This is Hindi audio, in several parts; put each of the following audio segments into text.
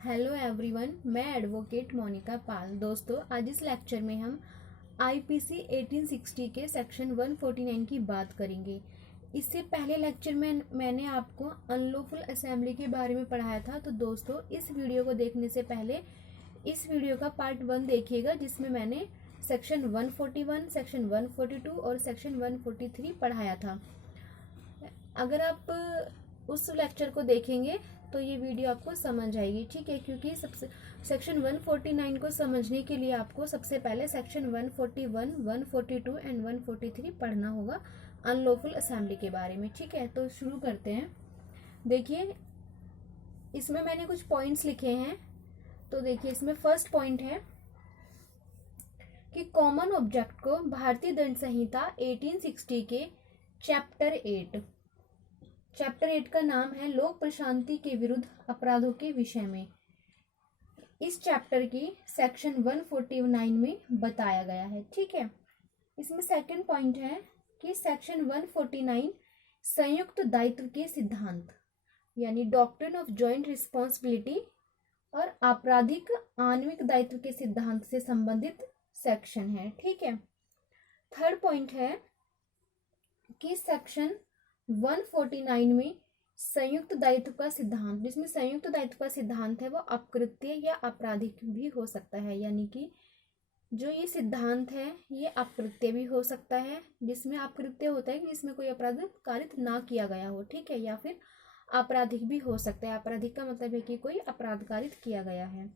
हेलो एवरीवन, मैं एडवोकेट मोनिका पाल। दोस्तों, आज इस लेक्चर में हम आईपीसी 1860 के सेक्शन 149 की बात करेंगे। इससे पहले लेक्चर में मैंने आपको अनलॉफुल असेंबली के बारे में पढ़ाया था। तो दोस्तों, इस वीडियो को देखने से पहले इस वीडियो का पार्ट 1 देखिएगा, जिसमें मैंने सेक्शन 141, सेक्शन 142 और सेक्शन 143 पढ़ाया था। अगर आप उस लेक्चर को देखेंगे तो ये वीडियो आपको समझ आएगी, ठीक है। क्योंकि सबसे सेक्शन 149 को समझने के लिए आपको सबसे पहले सेक्शन 141, 142 एंड 143 पढ़ना होगा अनलॉफुल असेंबली के बारे में, ठीक है। तो शुरू करते हैं। देखिए, इसमें मैंने कुछ पॉइंट्स लिखे हैं। तो देखिए, इसमें फर्स्ट पॉइंट है कि कॉमन ऑब्जेक्ट को भारतीय दंड संहिता 1860 के चैप्टर 8 का नाम है लोक प्रशांति के विरुद्ध अपराधों के विषय में। इस चैप्टर की सेक्शन 149 में बताया गया है, ठीक है। इसमें सेकंड पॉइंट है कि सेक्शन 149 संयुक्त दायित्व के सिद्धांत यानी डॉक्ट्रिन ऑफ जॉइंट रिस्पॉन्सिबिलिटी और आपराधिक आणविक दायित्व के सिद्धांत से संबंधित सेक्शन है, ठीक है। थर्ड पॉइंट है कि सेक्शन 149 में संयुक्त दायित्व का सिद्धांत, जिसमें संयुक्त दायित्व का सिद्धांत है वो अकृत्य या आपराधिक भी हो सकता है। यानी कि जो ये सिद्धांत है ये अकृत्य भी हो सकता है, जिसमें अकृत्य होता है कि जिसमें कोई अपराध कारित ना किया गया हो, ठीक है। या फिर आपराधिक भी हो सकता है। आपराधिक का मतलब है कि कोई अपराध कारित किया गया है,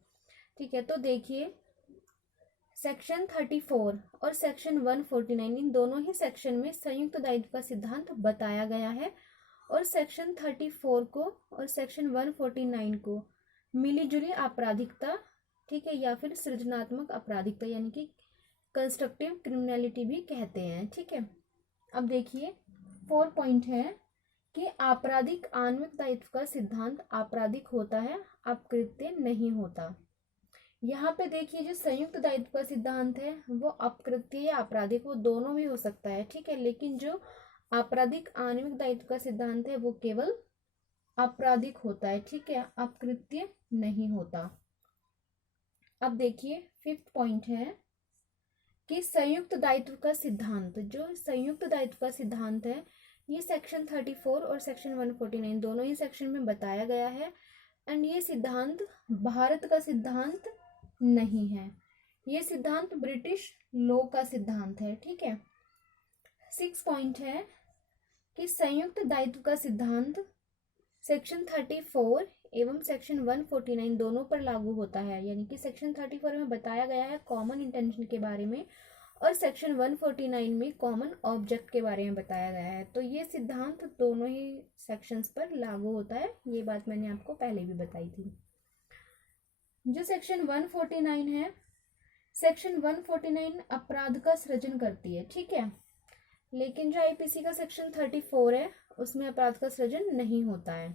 ठीक है। तो देखिए, सेक्शन 34 और सेक्शन 149 इन दोनों ही सेक्शन में संयुक्त दायित्व का सिद्धांत बताया गया है। और सेक्शन 34 को और सेक्शन 149 को मिलीजुली आपराधिकता, ठीक है, या फिर सृजनात्मक आपराधिकता यानी कि कंस्ट्रक्टिव क्रिमिनलिटी भी कहते हैं, ठीक है। अब देखिए, 4 पॉइंट है कि आपराधिक आणविक दायित्व का सिद्धांत आपराधिक होता है, अकृत्य नहीं होता। यहाँ पे देखिए, जो संयुक्त दायित्व का सिद्धांत है वो अकृत्य या आपराधिक वो दोनों भी हो सकता है, ठीक है। लेकिन जो आपराधिक आणविक दायित्व का सिद्धांत है वो केवल आपराधिक होता है, ठीक है, अकृत्य नहीं होता। अब देखिए, 5th पॉइंट है कि संयुक्त दायित्व का सिद्धांत, जो संयुक्त दायित्व का सिद्धांत है ये सेक्शन 34 और सेक्शन 149 दोनों ही सेक्शन में बताया गया है। एंड ये सिद्धांत भारत का सिद्धांत नहीं है, ये सिद्धांत ब्रिटिश लॉ का सिद्धांत है, ठीक है। 6 पॉइंट है कि संयुक्त दायित्व का सिद्धांत सेक्शन 34 एवं सेक्शन 149 दोनों पर लागू होता है। यानी कि सेक्शन 34 में बताया गया है कॉमन इंटेंशन के बारे में और सेक्शन 149 में कॉमन ऑब्जेक्ट के बारे में बताया गया है। तो ये सिद्धांत दोनों ही सेक्शंस पर लागू होता है, ये बात मैंने आपको पहले भी बताई थी। जो सेक्शन 149 है, सेक्शन 149 अपराध का सृजन करती है, ठीक है। लेकिन जो आईपीसी का सेक्शन 34 है उसमें अपराध का सृजन नहीं होता है।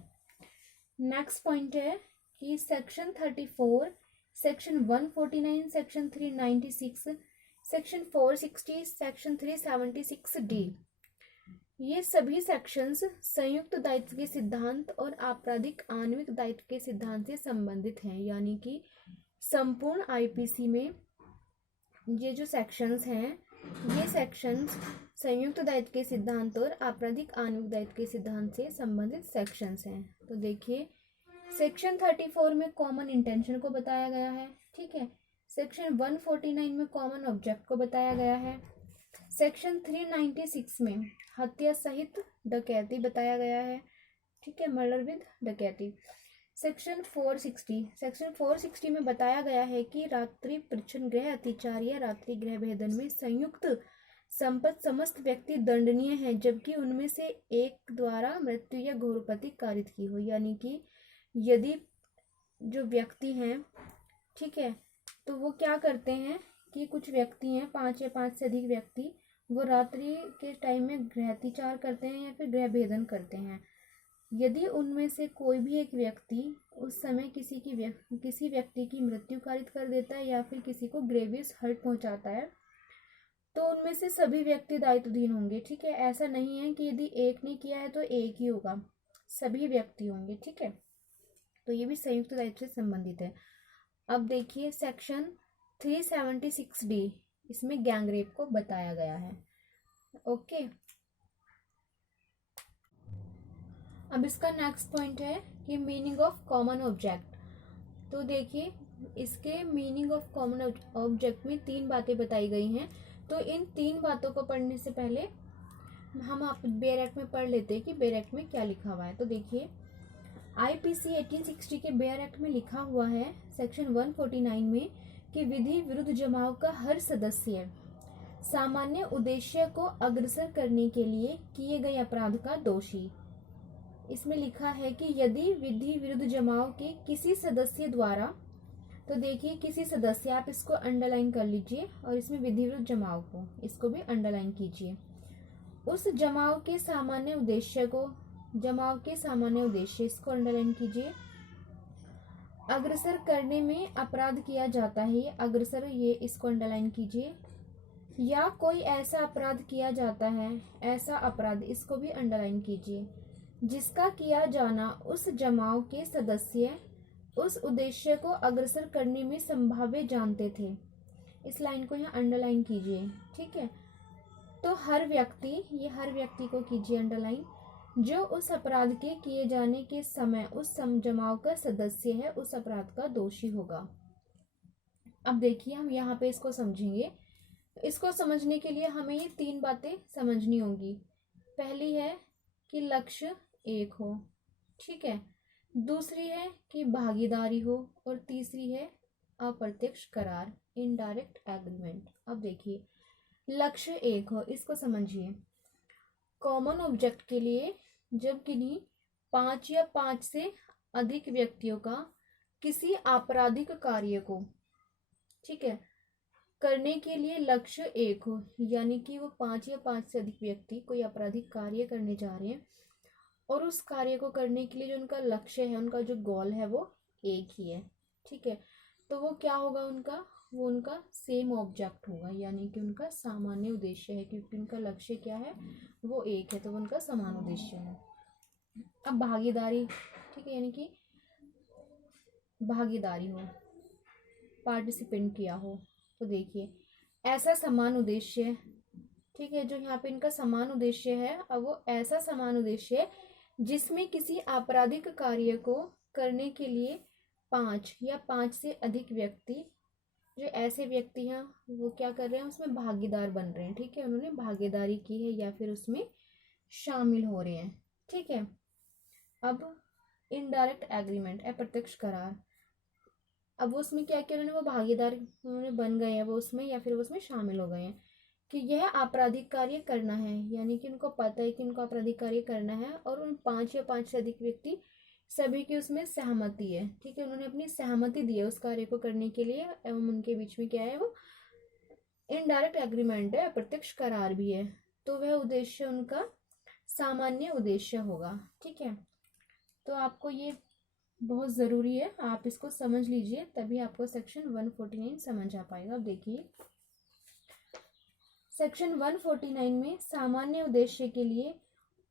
नेक्स्ट पॉइंट है कि section 34, section 149, section 396, section 460, section 376D ये सभी सेक्शंस संयुक्त दायित्व के सिद्धांत और आपराधिक आणविक दायित्व के सिद्धांत से संबंधित हैं। यानी कि संपूर्ण आईपीसी में ये जो सेक्शंस हैं ये सेक्शंस संयुक्त दायित्व के सिद्धांत और आपराधिक आणविक दायित्व के सिद्धांत से संबंधित सेक्शंस हैं। तो देखिए, सेक्शन 34 में कॉमन इंटेंशन को बताया गया है, ठीक है। सेक्शन 149 में कॉमन ऑब्जेक्ट को बताया गया है। सेक्शन 396 में हत्या सहित डकैती बताया गया है, ठीक है, मर्डर विद डकैती। सेक्शन 460 में बताया गया है कि रात्रि प्रच्छन्न गृह अतिचार या रात्रि गृह भेदन में संयुक्त संपत्ति समस्त व्यक्ति दंडनीय है, जबकि उनमें से एक द्वारा मृत्यु या घोरपति कारित की हो। यानी कि यदि जो व्यक्ति हैं, ठीक है, तो वो क्या करते हैं कि कुछ व्यक्ति हैं, 5 या 5 से अधिक व्यक्ति, वो रात्रि के टाइम में गृहतिचार करते हैं या फिर गृह भेदन करते हैं। यदि उनमें से कोई भी एक व्यक्ति उस समय किसी व्यक्ति की मृत्यु कारित कर देता है या फिर किसी को ग्रेवियस हर्ट पहुंचाता है, तो उनमें से सभी व्यक्ति दायित्वहीन होंगे, ठीक है। ऐसा नहीं है कि यदि एक ने किया है तो एक ही होगा, सभी व्यक्ति होंगे, ठीक है। तो ये भी संयुक्त दायित्व से संबंधित है। अब देखिए सेक्शन 376D, इसमें गैंगरेप को बताया गया है। ओके, अब इसका नेक्स्ट पॉइंट है कि मीनिंग ऑफ कॉमन ऑब्जेक्ट। तो देखिए इसके मीनिंग ऑफ कॉमन ऑब्जेक्ट में 3 बातें बताई गई हैं। तो इन 3 बातों को पढ़ने से पहले हम आप बेयर एक्ट में पढ़ लेते हैं कि बेयर एक्ट में क्या लिखा हुआ है। तो देखिए आईपीसी 1860 के बेयर एक्ट में लिखा हुआ है सेक्शन 149 में कि विधि विरुद्ध जमाव का हर सदस्य सामान्य उद्देश्य को अग्रसर करने के लिए किए गए अपराध का दोषी। इसमें लिखा है कि यदि विधि विरुद्ध जमाव के किसी सदस्य द्वारा, तो देखिए किसी सदस्य, आप इसको अंडरलाइन कर लीजिए और इसमें विधि विरुद्ध जमाव को इसको भी अंडरलाइन कीजिए, उस जमाव के सामान्य उद्देश्य को, जमाव के सामान्य उद्देश्य इसको अंडरलाइन कीजिए, अग्रसर करने में अपराध किया जाता है, ये अग्रसर, ये इसको अंडरलाइन कीजिए, या कोई ऐसा अपराध किया जाता है, ऐसा अपराध इसको भी अंडरलाइन कीजिए, जिसका किया जाना उस जमाव के सदस्य उस उद्देश्य को अग्रसर करने में संभाव्य जानते थे। इस लाइन को यहाँ अंडरलाइन कीजिए, ठीक है। तो हर व्यक्ति, ये हर व्यक्ति को कीजिए अंडरलाइन, जो उस अपराध के किए जाने के समय उस जमाव का सदस्य है, उस अपराध का दोषी होगा। अब देखिए हम यहाँ पे इसको समझेंगे। इसको समझने के लिए हमें ये 3 बातें समझनी होंगी। पहली है कि लक्ष्य एक हो, ठीक है, दूसरी है कि भागीदारी हो, और तीसरी है अप्रत्यक्ष करार, इनडायरेक्ट एग्रीमेंट। अब देखिए लक्ष्य एक हो, इसको समझिए। कॉमन ऑब्जेक्ट के लिए जब किन्हीं 5 या 5 से अधिक व्यक्तियों का किसी आपराधिक कार्य को, ठीक है, करने के लिए लक्ष्य एक हो, यानी कि वो 5 या 5 से अधिक व्यक्ति कोई आपराधिक कार्य करने जा रहे हैं और उस कार्य को करने के लिए जो उनका लक्ष्य है, उनका जो गोल है वो एक ही है, ठीक है। तो वो क्या होगा उनका, वो उनका सेम ऑब्जेक्ट होगा, यानी कि उनका सामान्य उद्देश्य है, क्योंकि उनका लक्ष्य क्या है, वो एक है, तो उनका समान उद्देश्य है। अब भागीदारी, ठीक है, यानी कि भागीदारी हो, पार्टिसिपेंट किया हो। तो देखिए ऐसा समान उद्देश्य, ठीक है, जो यहाँ पे इनका समान उद्देश्य है, अब वो ऐसा समान उद्देश्य है जिसमें किसी आपराधिक कार्य को करने के लिए 5 या 5 से अधिक व्यक्ति, जो ऐसे व्यक्ति हैं वो क्या कर रहे हैं, उसमें भागीदार बन रहे हैं, ठीक है, उन्होंने भागीदारी की है या फिर उसमें शामिल हो रहे हैं, ठीक है। अब इनडायरेक्ट एग्रीमेंट, अप्रत्यक्ष करार, अब वो उसमें क्या किया उन्होंने, वो भागीदार उन्होंने बन गए हैं वो उसमें, या फिर वो उसमें शामिल हो गए हैं कि यह आपराधिक कार्य करना है, यानी कि उनको पता है कि उनको आपराधिक कार्य करना है और उन 5 या 5 से अधिक व्यक्ति सभी की उसमें सहमति है, ठीक है, उन्होंने अपनी सहमति दी है उस कार्य को करने के लिए, एवं उनके बीच में क्या है, वो इनडायरेक्ट एग्रीमेंट है, अप्रत्यक्ष करार भी है। तो वह उद्देश्य उनका सामान्य उद्देश्य होगा, ठीक है। तो आपको ये बहुत ज़रूरी है, आप इसको समझ लीजिए, तभी आपको सेक्शन 149 समझ आ पाएगा। अब देखिए सेक्शन 149 में सामान्य उद्देश्य के लिए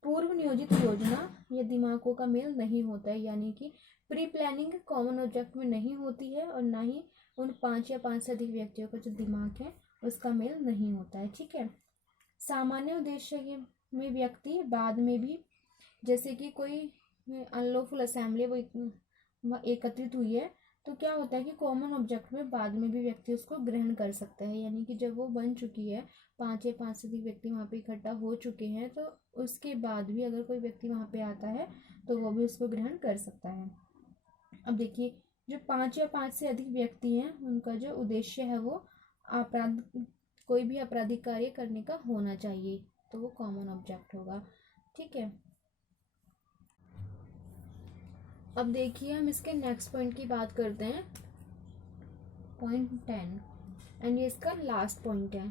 पूर्व नियोजित योजना या दिमागों का मेल नहीं होता है, यानी कि प्री प्लानिंग कॉमन ऑब्जेक्ट में नहीं होती है, और ना ही उन 5 या 5 से अधिक व्यक्तियों का जो दिमाग है उसका मेल नहीं होता है, ठीक है। सामान्य उद्देश्य में व्यक्ति बाद में भी, जैसे कि कोई अनलॉफुल असेंबली वो एकत्रित हुई है, तो क्या होता है कि कॉमन ऑब्जेक्ट में बाद में भी व्यक्ति उसको ग्रहण कर सकता है, यानी कि जब वो बन चुकी है, 5 या 5 से अधिक व्यक्ति वहाँ पे इकट्ठा हो चुके हैं, तो उसके बाद भी अगर कोई व्यक्ति वहाँ पे आता है तो वो भी उसको ग्रहण कर सकता है। अब देखिए जो 5 या 5 से अधिक व्यक्ति हैं, उनका जो उद्देश्य है वो अपराध, कोई भी आपराधिक कार्य करने का होना चाहिए, तो वो कॉमन ऑब्जेक्ट होगा, ठीक है। अब देखिए हम इसके नेक्स्ट पॉइंट की बात करते हैं, पॉइंट 10, एंड ये इसका लास्ट पॉइंट है।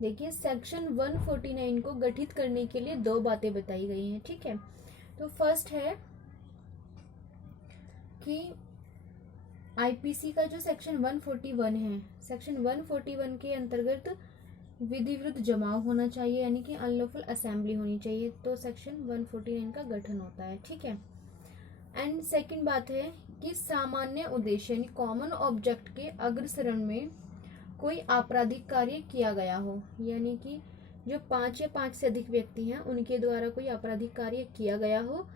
देखिए सेक्शन 149 को गठित करने के लिए 2 बातें बताई गई हैं, ठीक है। तो फर्स्ट है कि आईपीसी का जो सेक्शन 141 है, सेक्शन 141 के अंतर्गत विधि विरुद्ध जमाव होना चाहिए, यानी कि अनलॉफुल असेंबली होनी चाहिए, तो सेक्शन 149 का गठन होता है, ठीक है। एंड सेकंड बात है कि सामान्य उद्देश्य यानी कॉमन ऑब्जेक्ट के अग्रसरण में कोई आपराधिक कार्य किया गया हो, यानी कि जो 5 या 5 से अधिक व्यक्ति हैं उनके द्वारा कोई आपराधिक कार्य किया गया हो,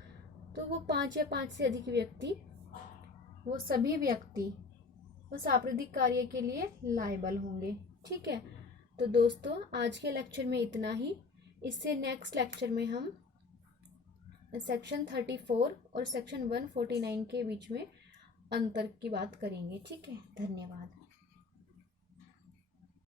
तो वो 5 या 5 से अधिक व्यक्ति, वो सभी व्यक्ति उस आपराधिक कार्य के लिए लायबल होंगे। ठीक है, तो दोस्तों आज के लेक्चर में इतना ही। इससे नेक्स्ट लेक्चर में हम सेक्शन 34 और सेक्शन 149 के बीच में अंतर की बात करेंगे। ठीक है, धन्यवाद।